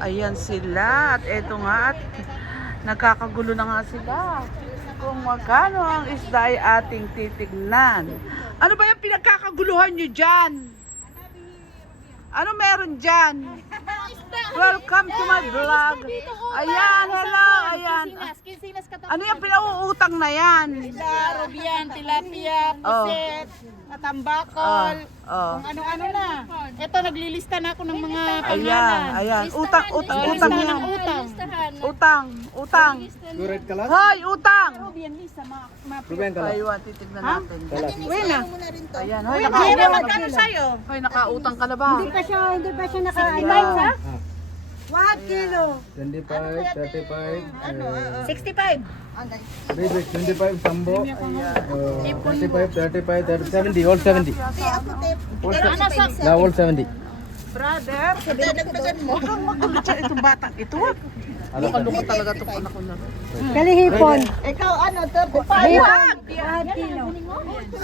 Ayan sila. At eto nga. At nagkakagulo na nga sila. Kung magkano ang isda ay ating titignan. Ano ba yung pinagkakaguluhan nyo dyan? Ano meron dyan? Welcome to my vlog. Ayan, hello. Ayan. Ano yung pinauutang na yan? Rubian, tilapia, puset, tambakol, kung ano-ano na. Ito, naglilista na ako ng mga pangalan. Ayan. Utang Listahan ng yan. utang. Utang. Red kalas? Hoy, utang. Rubian, lista, Ruben kalas? Ayun, titignan natin. Wait na. Ayan, hoy, Kaya magkano sa'yo? Hoy, nakautang ka na ba? Hindi pa siya naka Ayan. 1 kilo. 25, 35, 65. wait, 25, Sambo, 35, 35, 70, all 70. Now all 70. Brother, dagdagan mo. Huwag kang magulo dyan. Itong batang ito. Luka-luka talaga itong anak ko na. Kalihipon. Ikaw ano, 35. 1 kilo.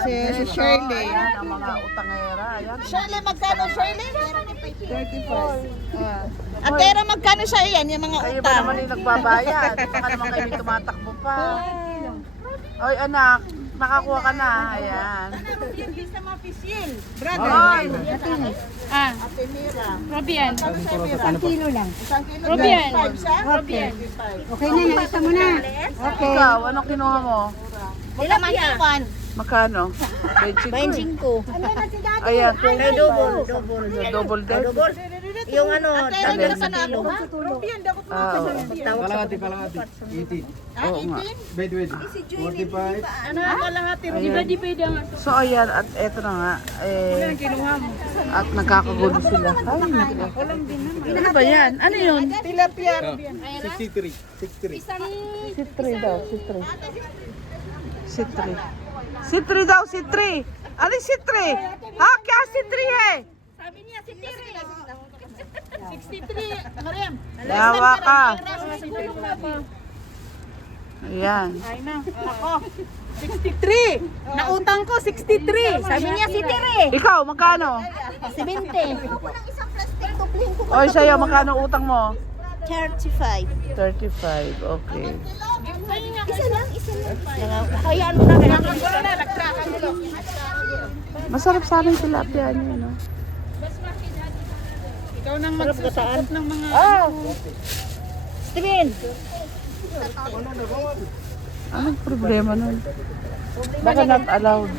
Si Shirley. Ayan ang mga utangera. Ayan. Shirley, magkano Shirley? 34. At Tera, magkano sa'yo yan, yung mga Kayo ba utang? naman yung nagbabayad? Baka naman kayo may tumatakbo pa. Oy anak, nakakuha ka na. Ayan. Brother. Oy. Rubian. 1 kilo lang. Rubian. Okay. Okay na, nakita mo na. Okay. Ikaw, anong kinuha mo? Tilapia. Magkano? 25. Ayan. Double deck. Yung ano, dagdag sa kilo. Kalahati, kalahati. 80. Oo nga. Wait, 45. Ano kalahati? Di ba di pwede ang So ayan, at eto na nga. At nagkakagulo sila. Ay, naku. Ano ba yan? Ano yun? tilapia? 63. 63. Si 3 daw, si 3. Si 3. Si 3 daw, si 3. Ano yung si 3? Ha? Kaya si 3 eh. Sabi niya si Tiri. 63. Mariam. Yawa ka. Ayan. Ay na. Ako. 63. Nautang ko 63. Sabi niya si Tiri. Ikaw, magkano? 70. Oy, sa'yo, magkano utang mo? 35. 35, okay. Isa lang. Hayaan mo na. Nagkakagulo. Masarap sa amin tilapia niyo, no? Ikaw nang magsusupot ng mga... Steven. Anong problema nun? Baka not allowed.